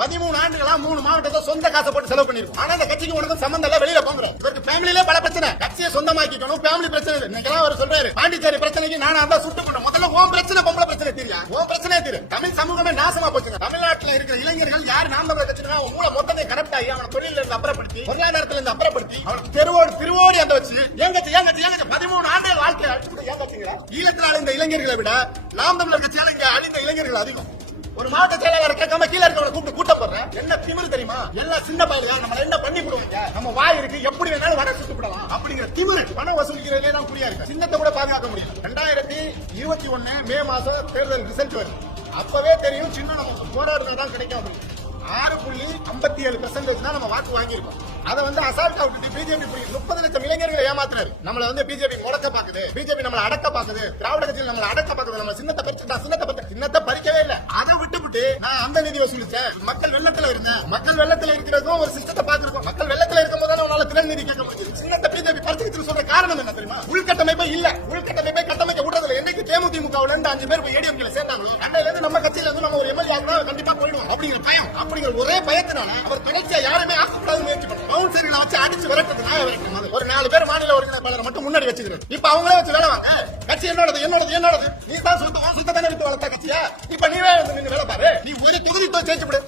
13 ஆண்டுகளா 3 மாவட்டத்தை சொந்த காசை போட்டு செலவு பண்ணிருக்கோம். ஆனா அந்த கட்சிக்கு உனக்கு சம்பந்தம் இல்ல, வெளியில போங்க. இதற்கு ஃபேமிலியிலே பல பிரச்சனை, கட்சியை சொந்தமாக்கிக்கணும், ஃபேமிலி பிரச்சனை. இன்னைக்கெல்லாம் அவர் சொல்றாரு பாண்டிச்சேரி பிரச்சனைக்கு நானா தான் சுட்டு பண்ண. முதல்ல உன் பிரச்சனை பொம்பளை பிரச்சனை தெரியா, உன் பிரச்சனை தெரியும். தமிழ் சமூகமே நாசமா போச்சுங்க. தமிழ்நாட்டில் இருக்கிற இளைஞர்கள் யார் நாம் தமிழர் கட்சினா மூல மொத்தத்தை கனெக்ட் ஆகி அவனை தொழில இருந்து அப்புறப்படுத்தி, பொருளாதாரத்துல இருந்து அப்புறப்படுத்தி, அவனுக்கு திருவோடி அந்த வச்சு ஏங்கச்சு 13 ஆண்டுகள் வாழ்க்கை அழிச்சு ஏன் கட்சிங்களா? ஈழத்தில் அழிந்த இளைஞர்களை விட நாம் தமிழர் கட்சியால இங்க அழிந்த இளைஞர்கள் அதிகம். ஒரு மாவட்ட செயலாளர் கேட்காம கீழே இருக்கவனை கூப்பிட்டு கூட்ட போடுறேன். என்ன திமிரு தெரியுமா? எல்லாம் சின்ன பயில நம்ம என்ன பண்ணி கொடுங்க, நம்ம வாய் இருக்கு, எப்படி வேணாலும் வர சுட்டு விடலாம் அப்படிங்கிற திமிரு. பணம் வசூலிக்கிறதுலே தான் புரியா இருக்கு. சின்னத்தை கூட பாதுகாக்க முடியும். 2021 மே மாசம் தேர்தல் ரிசல்ட் வருது. அப்பவே தெரியும் சின்ன நமக்கு போராடுறது தான் கிடைக்கும் அப்படின்னு. 6.57% தான் நம்ம வாக்கு வாங்கியிருக்கோம். அதை அசால்ட்டா விட்டு பிஜேபி 30 லட்சம் இளைஞர்களை ஏமாத்துறாரு. நம்மள பிஜேபி முடக்க பாக்குது, பிஜேபி நம்மள அடக்க பாக்குது, திராவிட கட்சியில் நம்மள அடக்க பாக்குது. நம்ம சின்னத்தை பறிக்கவே இல்லை. அதை விட்டு நான் அந்த நிதி வசூலிச்சேன். மக்கள் வெள்ளத்துல இருந்தேன். மக்கள் வெள்ளத்துல இருக்கிறதும் ஒரு சிஸ்டத்தை பாத்துருக்கோம். மக்கள் வெள்ளத்துல இருக்கும் போது உன்னால திறன் நிதி கேட்க முடியுது. சின்னத்தை பிஜேபி பறிச்சுக்கிட்டு சொல்ற காரணம் என்ன தெரியுமா? உள்கட்டமைப்பே இல்ல. உள்கட்டமைப்பை கட்டமைக்க விடுறதுல என்னைக்கு தேமுதிமுகவுல இருந்து 5 பேர் ஏடிஎம்கே சேர்ந்தாங்க, அன்னையில இருந்து நம்ம கட்சியில இருந்து நம்ம ஒரு எம்எல்ஏ கண்டிப்பா போயிடுவோம் அப்படிங்கிற பயம். அப்படிங்கிற ஒரே பயத்தினால அவர் தொடர்ச்சியா யாருமே ஆக்கப்படாத முயற்சி பண்ணுவோம். கவுன்சிலர்களை வச்சு அடிச்சு விரட்டுறது நான் விரட்டணும். ஒரு 4 பேர் மாநில ஒருங்கிணைப்பாளரை மட்டும் முன்னாடி வச்சுக்கிறேன். இப்ப அவங்களே வச்சு வேலை வாங்க. கட்சி என்னோடது நீ தான் சுத்தத்தானே விட்டு வளர்த்த கட்சியா? இப்ப நீவே நின்று வேலை பாரு. நீ ஒரு தொகுதி ஜெயிச்சு விடு.